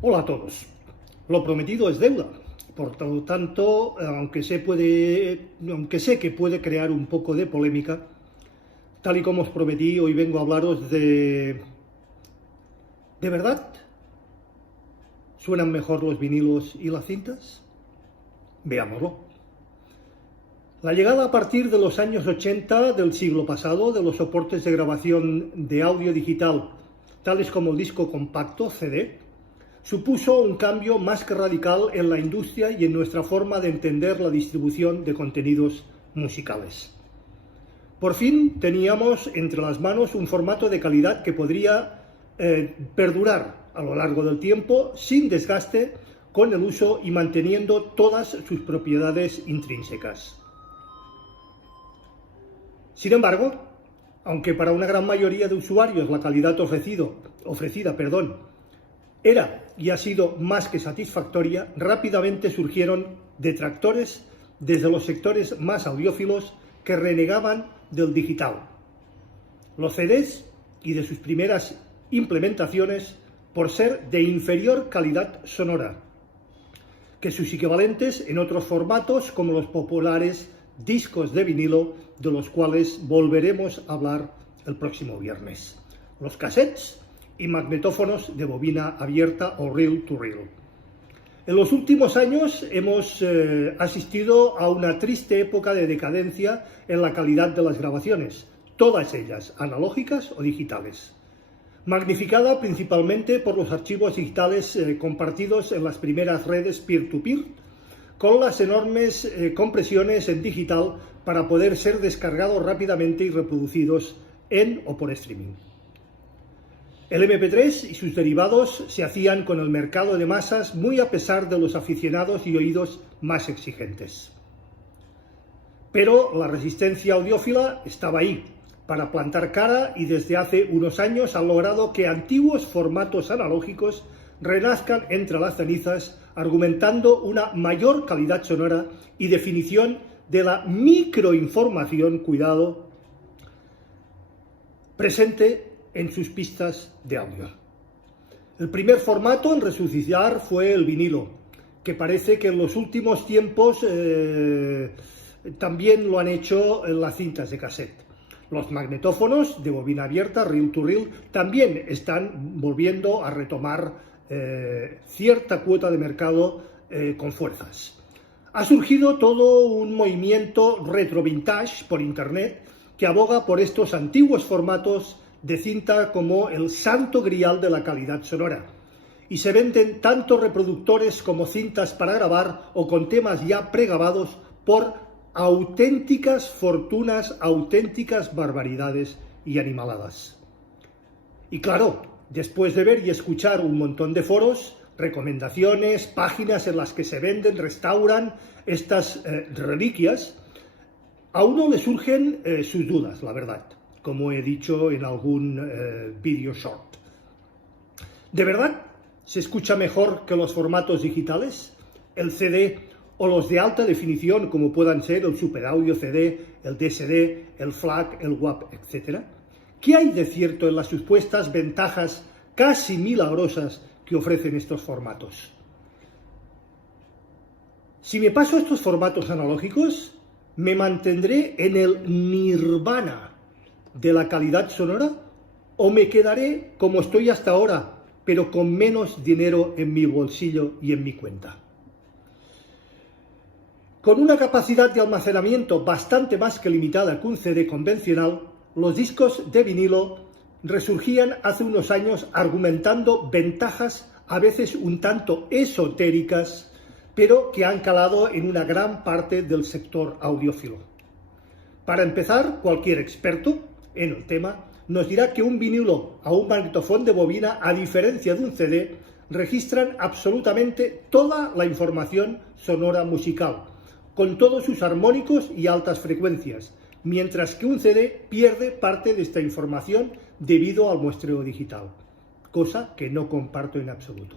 Hola a todos. Lo prometido es deuda. Por lo tanto, aunque sé que puede crear un poco de polémica, tal y como os prometí, hoy vengo a hablaros de... ¿De verdad suenan mejor los vinilos y las cintas? Veámoslo. La llegada a partir de los años 80 del siglo pasado de los soportes de grabación de audio digital, tales como el disco compacto, CD, supuso un cambio más que radical en la industria y en nuestra forma de entender la distribución de contenidos musicales. Por fin teníamos entre las manos un formato de calidad que podría perdurar a lo largo del tiempo sin desgaste, con el uso y manteniendo todas sus propiedades intrínsecas. Sin embargo, aunque para una gran mayoría de usuarios la calidad ofrecida era y ha sido más que satisfactoria, rápidamente surgieron detractores desde los sectores más audiófilos que renegaban del digital, los CDs y de sus primeras implementaciones por ser de inferior calidad sonora que sus equivalentes en otros formatos como los populares discos de vinilo, de los cuales volveremos a hablar el próximo viernes, los cassettes y magnetófonos de bobina abierta o reel to reel. En los últimos años hemos asistido a una triste época de decadencia en la calidad de las grabaciones, todas ellas analógicas o digitales, magnificada principalmente por los archivos digitales compartidos en las primeras redes peer-to-peer, con las enormes compresiones en digital para poder ser descargados rápidamente y reproducidos en o por streaming. El MP3 y sus derivados se hacían con el mercado de masas muy a pesar de los aficionados y oídos más exigentes. Pero la resistencia audiófila estaba ahí para plantar cara y desde hace unos años han logrado que antiguos formatos analógicos renazcan entre las cenizas, argumentando una mayor calidad sonora y definición de la microinformación, cuidado, presente en sus pistas de audio. El primer formato en resucitar fue el vinilo, que parece que en los últimos tiempos también lo han hecho en las cintas de cassette. Los magnetófonos de bobina abierta, reel to reel, también están volviendo a retomar cierta cuota de mercado con fuerzas. Ha surgido todo un movimiento retro vintage por internet que aboga por estos antiguos formatos de cinta como el santo grial de la calidad sonora, y se venden tanto reproductores como cintas para grabar o con temas ya pregrabados por auténticas fortunas, auténticas barbaridades y animaladas. Y claro, después de ver y escuchar un montón de foros, recomendaciones, páginas en las que se venden, restauran estas reliquias, a uno le surgen sus dudas, la verdad, como he dicho en algún vídeo short. ¿De verdad se escucha mejor que los formatos digitales, el CD o los de alta definición como puedan ser el Super Audio CD, el DSD, el FLAC, el WAP, etc.? ¿Qué hay de cierto en las supuestas ventajas casi milagrosas que ofrecen estos formatos? Si me paso a estos formatos analógicos, ¿me mantendré en el nirvana de la calidad sonora o me quedaré como estoy hasta ahora, pero con menos dinero en mi bolsillo y en mi cuenta? Con una capacidad de almacenamiento bastante más que limitada que un CD convencional, los discos de vinilo resurgían hace unos años argumentando ventajas a veces un tanto esotéricas, pero que han calado en una gran parte del sector audiófilo. Para empezar, cualquier experto en el tema nos dirá que un vinilo o un magnetofón de bobina, a diferencia de un CD, registran absolutamente toda la información sonora musical, con todos sus armónicos y altas frecuencias, mientras que un CD pierde parte de esta información debido al muestreo digital, cosa que no comparto en absoluto,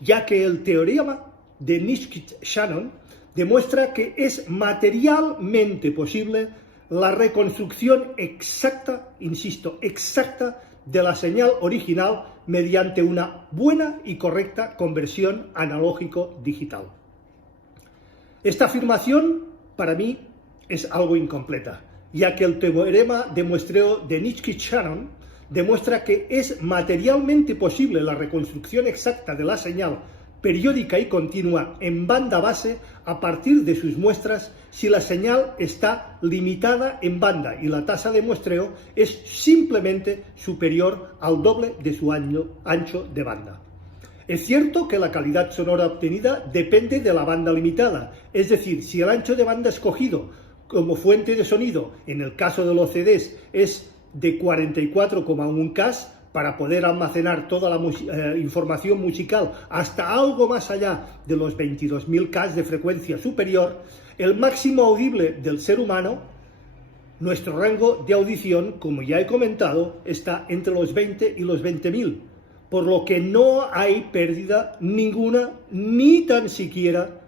ya que el teorema de Nishkit-Shannon demuestra que es materialmente posible la reconstrucción exacta, insisto, exacta, de la señal original mediante una buena y correcta conversión analógico-digital. Esta afirmación, para mí, es algo incompleta, ya que el teorema de muestreo de Nitschke-Shannon demuestra que es materialmente posible la reconstrucción exacta de la señal periódica y continua en banda base a partir de sus muestras si la señal está limitada en banda y la tasa de muestreo es simplemente superior al doble de su ancho de banda. Es cierto que la calidad sonora obtenida depende de la banda limitada, es decir, si el ancho de banda escogido como fuente de sonido, en el caso de los CDs, es de 44,1 Ks, para poder almacenar toda la información musical hasta algo más allá de los 22.000 Ks de frecuencia superior, el máximo audible del ser humano, nuestro rango de audición, como ya he comentado, está entre los 20 y los 20.000, por lo que no hay pérdida ninguna, ni tan siquiera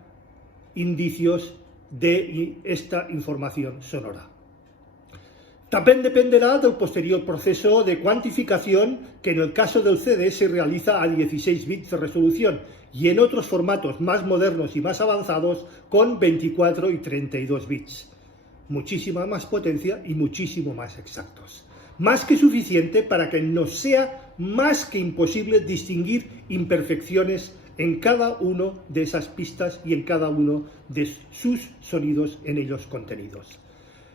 indicios de esta información sonora. También dependerá del posterior proceso de cuantificación que en el caso del CD se realiza a 16 bits de resolución y en otros formatos más modernos y más avanzados con 24 y 32 bits. Muchísima más potencia y muchísimo más exactos. Más que suficiente para que nos sea más que imposible distinguir imperfecciones en cada una de esas pistas y en cada uno de sus sonidos en ellos contenidos.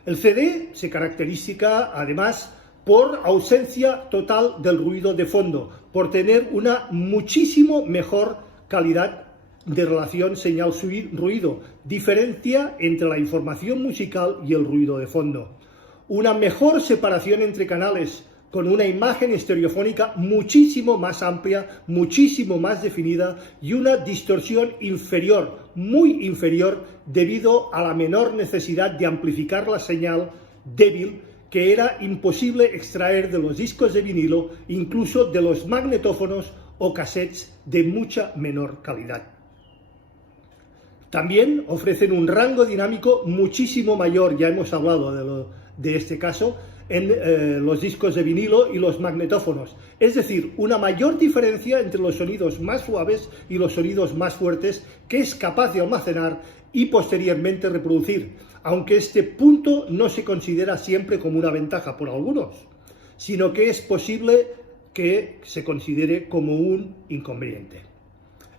El CD se caracteriza además por ausencia total del ruido de fondo, por tener una muchísimo mejor calidad de relación señal-ruido, diferencia entre la información musical y el ruido de fondo, una mejor separación entre canales, con una imagen estereofónica muchísimo más amplia, muchísimo más definida y una distorsión inferior, muy inferior, debido a la menor necesidad de amplificar la señal débil que era imposible extraer de los discos de vinilo, incluso de los magnetófonos o cassettes de mucha menor calidad. También ofrecen un rango dinámico muchísimo mayor, ya hemos hablado de este caso, en los discos de vinilo y los magnetófonos, es decir, una mayor diferencia entre los sonidos más suaves y los sonidos más fuertes que es capaz de almacenar y posteriormente reproducir, aunque este punto no se considera siempre como una ventaja por algunos, sino que es posible que se considere como un inconveniente.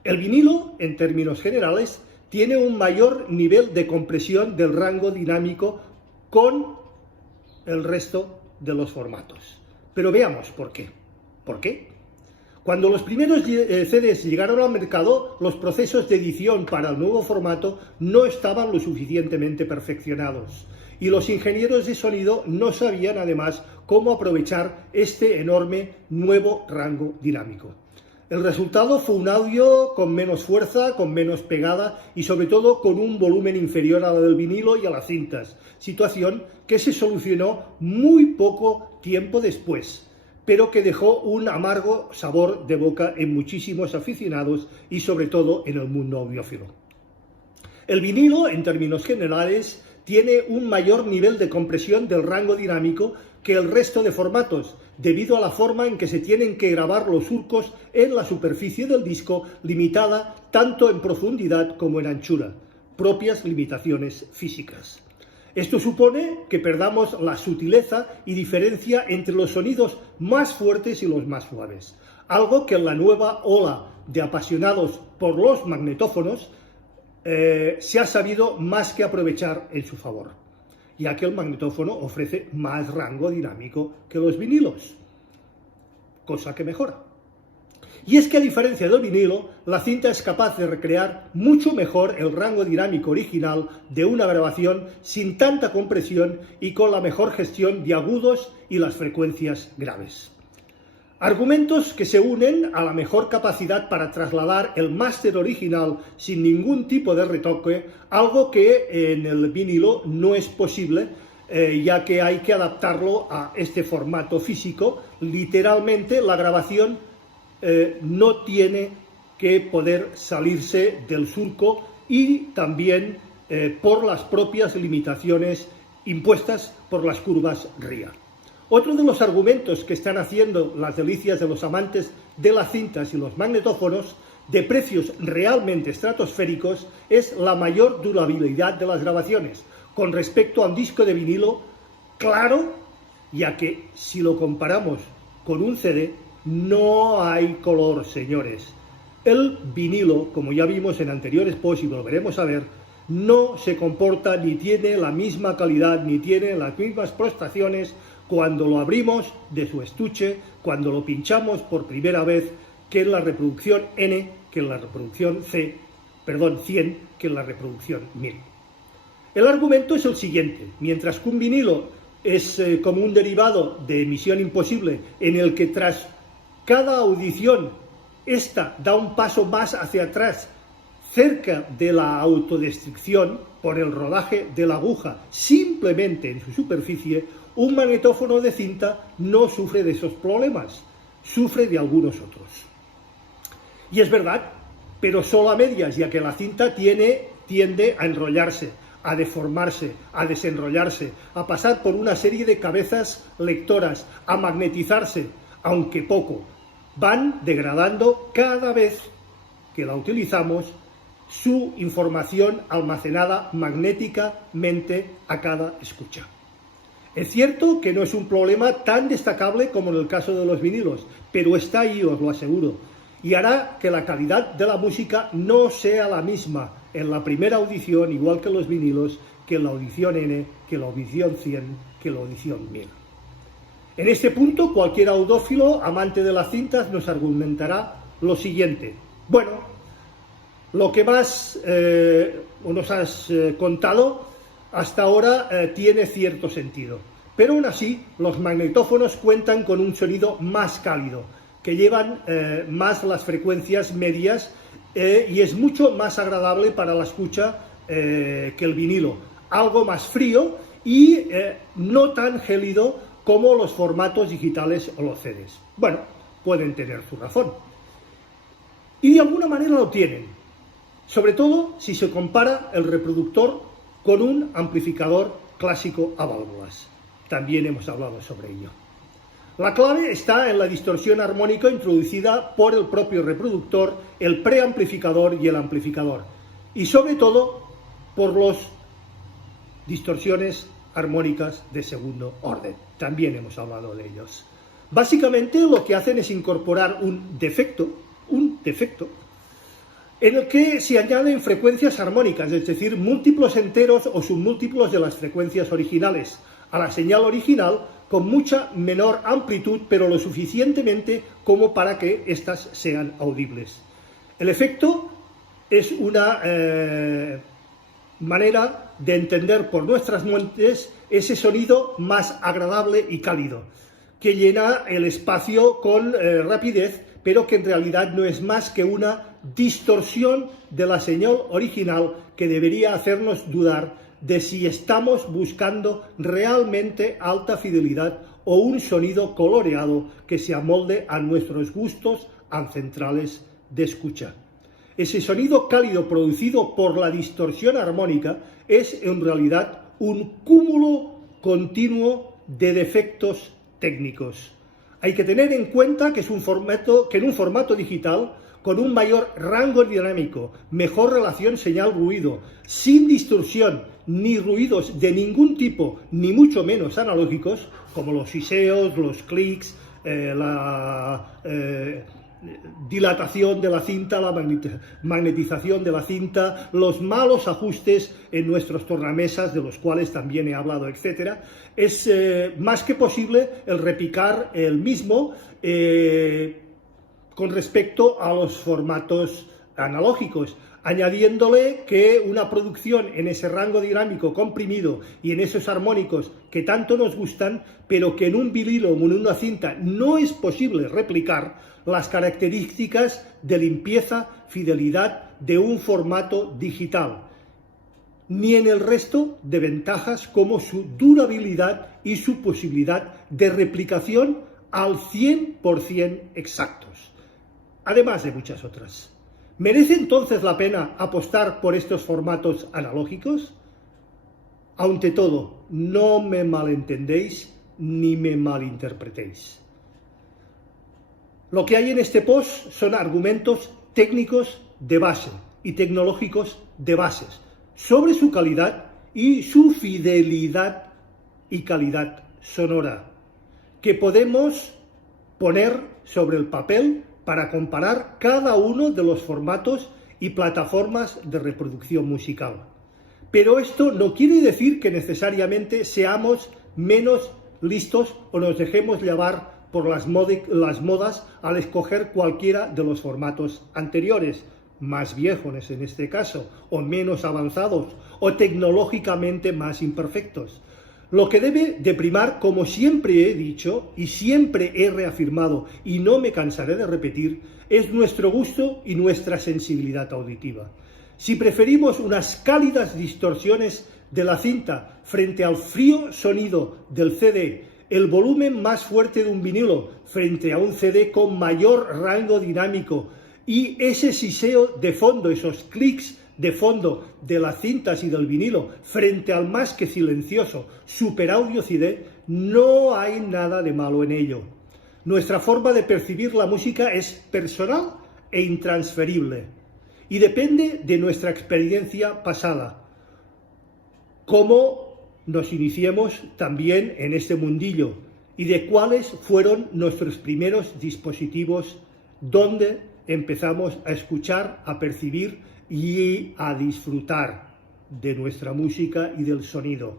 El vinilo, en términos generales, tiene un mayor nivel de compresión del rango dinámico con el resto de los formatos. Pero veamos por qué. ¿Por qué? Cuando los primeros CDs llegaron al mercado, los procesos de edición para el nuevo formato no estaban lo suficientemente perfeccionados y los ingenieros de sonido no sabían además cómo aprovechar este enorme nuevo rango dinámico. El resultado fue un audio con menos fuerza, con menos pegada y sobre todo con un volumen inferior al del vinilo y a las cintas, situación que se solucionó muy poco tiempo después, pero que dejó un amargo sabor de boca en muchísimos aficionados y sobre todo en el mundo audiófilo. El vinilo, en términos generales, tiene un mayor nivel de compresión del rango dinámico que el resto de formatos, debido a la forma en que se tienen que grabar los surcos en la superficie del disco, limitada tanto en profundidad como en anchura, propias limitaciones físicas. Esto supone que perdamos la sutileza y diferencia entre los sonidos más fuertes y los más suaves, algo que en la nueva ola de apasionados por los magnetófonos se ha sabido más que aprovechar en su favor, ya que el magnetófono ofrece más rango dinámico que los vinilos, cosa que mejora. Y es que a diferencia del vinilo, la cinta es capaz de recrear mucho mejor el rango dinámico original de una grabación sin tanta compresión y con la mejor gestión de agudos y las frecuencias graves. Argumentos que se unen a la mejor capacidad para trasladar el máster original sin ningún tipo de retoque, algo que en el vinilo no es posible, ya que hay que adaptarlo a este formato físico. Literalmente la grabación no tiene que poder salirse del surco y también por las propias limitaciones impuestas por las curvas RIA. Otro de los argumentos que están haciendo las delicias de los amantes de las cintas y los magnetófonos de precios realmente estratosféricos es la mayor durabilidad de las grabaciones con respecto a un disco de vinilo, claro, ya que si lo comparamos con un CD, no hay color, señores. El vinilo, como ya vimos en anteriores posts y volveremos a ver, no se comporta ni tiene la misma calidad, ni tiene las mismas prestaciones cuando lo abrimos de su estuche, cuando lo pinchamos por primera vez, que en la reproducción N, que en la reproducción 100, que en la reproducción 1000. El argumento es el siguiente: mientras que un vinilo es como un derivado de Misión Imposible, en el que tras cada audición esta da un paso más hacia atrás, cerca de la autodestrucción por el rodaje de la aguja simplemente en su superficie, un magnetófono de cinta no sufre de esos problemas, sufre de algunos otros. Y es verdad, pero solo a medias, ya que la cinta tiende a enrollarse, a deformarse, a desenrollarse, a pasar por una serie de cabezas lectoras, a magnetizarse, aunque poco. Van degradando cada vez que la utilizamos su información almacenada magnéticamente a cada escucha. Es cierto que no es un problema tan destacable como en el caso de los vinilos, pero está ahí, os lo aseguro, y hará que la calidad de la música no sea la misma en la primera audición, igual que en los vinilos, que en la audición N, que en la audición 100, que en la audición 1000. En este punto, cualquier audófilo amante de las cintas nos argumentará lo siguiente: bueno, lo que más nos has contado hasta ahora tiene cierto sentido, pero aún así los magnetófonos cuentan con un sonido más cálido, que llevan más las frecuencias medias y es mucho más agradable para la escucha que el vinilo, algo más frío y no tan gélido como los formatos digitales o los CDs. Bueno, pueden tener su razón. Y de alguna manera lo tienen, sobre todo si se compara el reproductor con un amplificador clásico a válvulas. También hemos hablado sobre ello. La clave está en la distorsión armónica introducida por el propio reproductor, el preamplificador y el amplificador, y sobre todo por las distorsiones armónicas de segundo orden. También hemos hablado de ellos. Básicamente lo que hacen es incorporar un defecto, en el que se añaden frecuencias armónicas, es decir, múltiplos enteros o submúltiplos de las frecuencias originales, a la señal original con mucha menor amplitud, pero lo suficientemente como para que éstas sean audibles. El efecto es una manera de entender por nuestras mentes ese sonido más agradable y cálido, que llena el espacio con rapidez, pero que en realidad no es más que una distorsión de la señal original que debería hacernos dudar de si estamos buscando realmente alta fidelidad o un sonido coloreado que se amolde a nuestros gustos ancestrales de escucha. Ese sonido cálido producido por la distorsión armónica es en realidad un cúmulo continuo de defectos técnicos. Hay que tener en cuenta que en un formato digital, con un mayor rango dinámico, mejor relación señal-ruido, sin distorsión ni ruidos de ningún tipo, ni mucho menos analógicos, como los siseos, los clics, la dilatación de la cinta, la magnetización de la cinta, los malos ajustes en nuestros tornamesas, de los cuales también he hablado, etc. Es más que posible el repicar el mismo con respecto a los formatos analógicos, añadiéndole que una producción en ese rango dinámico comprimido y en esos armónicos que tanto nos gustan, pero que en un vinilo o en una cinta no es posible replicar las características de limpieza, fidelidad de un formato digital, ni en el resto de ventajas como su durabilidad y su posibilidad de replicación al 100% exactos, además de muchas otras. ¿Merece entonces la pena apostar por estos formatos analógicos? Ante todo, no me malentendéis ni me malinterpretéis. Lo que hay en este post son argumentos técnicos de base y tecnológicos de bases sobre su calidad y su fidelidad y calidad sonora, que podemos poner sobre el papel para comparar cada uno de los formatos y plataformas de reproducción musical. Pero esto no quiere decir que necesariamente seamos menos listos o nos dejemos llevar por las modas al escoger cualquiera de los formatos anteriores, más viejos en este caso, o menos avanzados, o tecnológicamente más imperfectos. Lo que debe de primar, como siempre he dicho y siempre he reafirmado y no me cansaré de repetir, es nuestro gusto y nuestra sensibilidad auditiva. Si preferimos unas cálidas distorsiones de la cinta frente al frío sonido del CD, el volumen más fuerte de un vinilo frente a un CD con mayor rango dinámico y ese siseo de fondo, esos clics de fondo de las cintas y del vinilo frente al más que silencioso super audio CD, no hay nada de malo en ello. Nuestra forma de percibir la música es personal e intransferible y depende de nuestra experiencia pasada. Cómo nos iniciemos también en este mundillo y de cuáles fueron nuestros primeros dispositivos donde empezamos a escuchar, a percibir y a disfrutar de nuestra música y del sonido.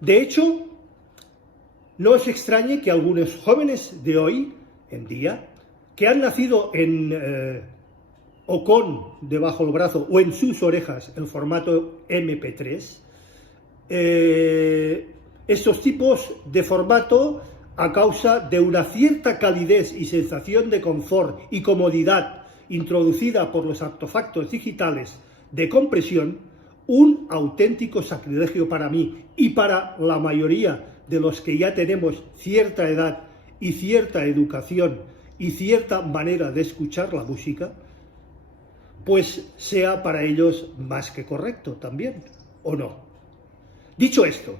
De hecho, no os extrañe que algunos jóvenes de hoy en día, que han nacido o con debajo del brazo o en sus orejas el formato MP3, estos tipos de formato, a causa de una cierta calidez y sensación de confort y comodidad introducida por los artefactos digitales de compresión, un auténtico sacrilegio para mí y para la mayoría de los que ya tenemos cierta edad y cierta educación y cierta manera de escuchar la música, pues sea para ellos más que correcto también, ¿o no? Dicho esto,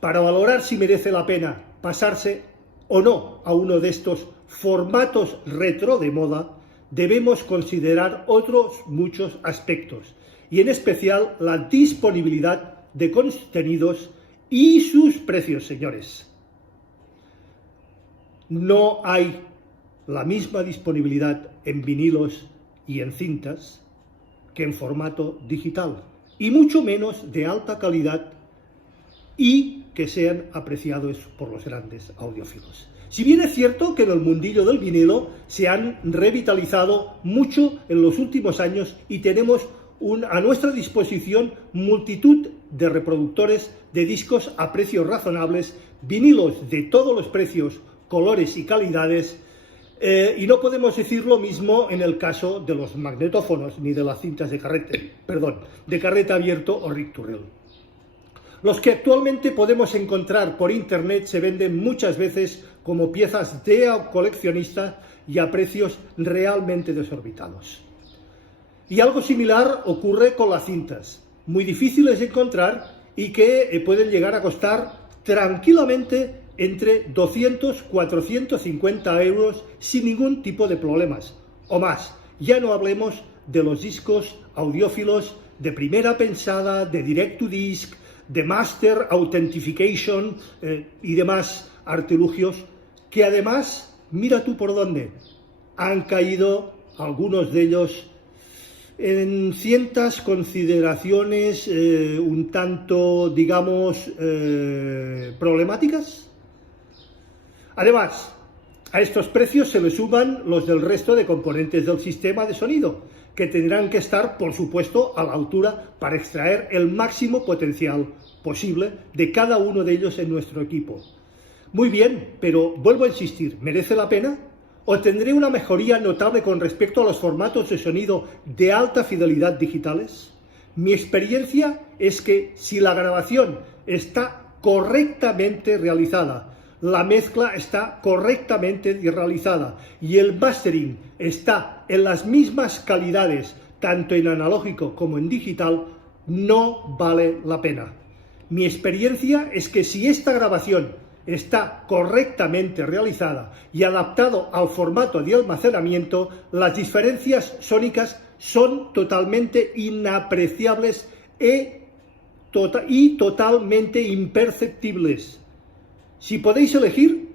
para valorar si merece la pena pasarse o no a uno de estos formatos retro de moda, debemos considerar otros muchos aspectos, y en especial la disponibilidad de contenidos y sus precios, señores. No hay la misma disponibilidad en vinilos y en cintas que en formato digital, y mucho menos de alta calidad y que sean apreciados por los grandes audiófilos. Si bien es cierto que en el mundillo del vinilo se han revitalizado mucho en los últimos años y tenemos a nuestra disposición multitud de reproductores de discos a precios razonables, vinilos de todos los precios, colores y calidades, y no podemos decir lo mismo en el caso de los magnetófonos ni de las cintas de carrete abierto o reel-to-reel. Los que actualmente podemos encontrar por internet se venden muchas veces como piezas de coleccionista y a precios realmente desorbitados. Y algo similar ocurre con las cintas, muy difíciles de encontrar y que pueden llegar a costar tranquilamente entre 200 y 450 euros sin ningún tipo de problemas, o más. Ya no hablemos de los discos audiófilos de primera pensada, de direct to disc, de Master Authentication y demás artilugios, que además, mira tú por dónde, han caído algunos de ellos en ciertas consideraciones un tanto, digamos, problemáticas. Además, a estos precios se le suman los del resto de componentes del sistema de sonido, que tendrán que estar, por supuesto, a la altura para extraer el máximo potencial posible de cada uno de ellos en nuestro equipo. Muy bien, pero vuelvo a insistir, ¿merece la pena? ¿O tendré una mejoría notable con respecto a los formatos de sonido de alta fidelidad digitales? Mi experiencia es que si la grabación está correctamente realizada, la mezcla está correctamente realizada y el mastering está en las mismas calidades, tanto en analógico como en digital, no vale la pena. Mi experiencia es que si esta grabación está correctamente realizada y adaptado al formato de almacenamiento, las diferencias sónicas son totalmente inapreciables y totalmente imperceptibles. Si podéis elegir,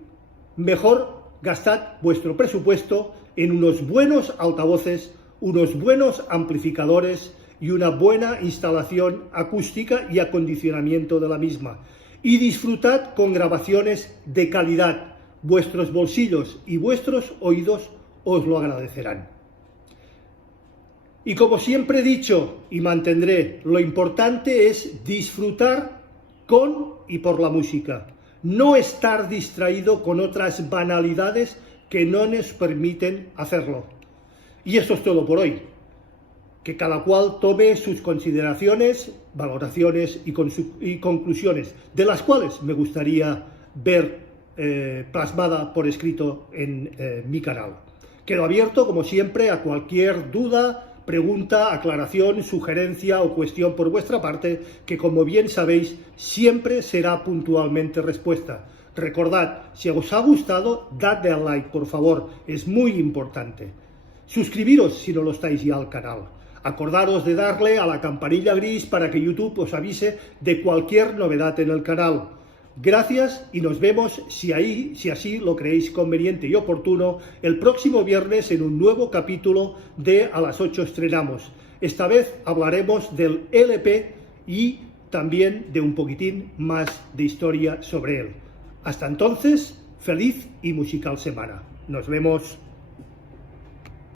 mejor gastad vuestro presupuesto en unos buenos altavoces, unos buenos amplificadores y una buena instalación acústica y acondicionamiento de la misma. Y disfrutad con grabaciones de calidad. Vuestros bolsillos y vuestros oídos os lo agradecerán. Y como siempre he dicho y mantendré, lo importante es disfrutar con y por la música. No estar distraído con otras banalidades que no nos permiten hacerlo. Y esto es todo por hoy. Que cada cual tome sus consideraciones, valoraciones y conclusiones, de las cuales me gustaría ver plasmada por escrito en mi canal. Quedo abierto, como siempre, a cualquier duda, pregunta, aclaración, sugerencia o cuestión por vuestra parte, que como bien sabéis, siempre será puntualmente respuesta. Recordad, si os ha gustado, dadle al like, por favor, es muy importante. Suscribiros si no lo estáis ya al canal. Acordaros de darle a la campanilla gris para que YouTube os avise de cualquier novedad en el canal. Gracias y nos vemos, si así lo creéis conveniente y oportuno, el próximo viernes en un nuevo capítulo de A las 8 estrenamos. Esta vez hablaremos del LP y también de un poquitín más de historia sobre él. Hasta entonces, feliz y musical semana. Nos vemos.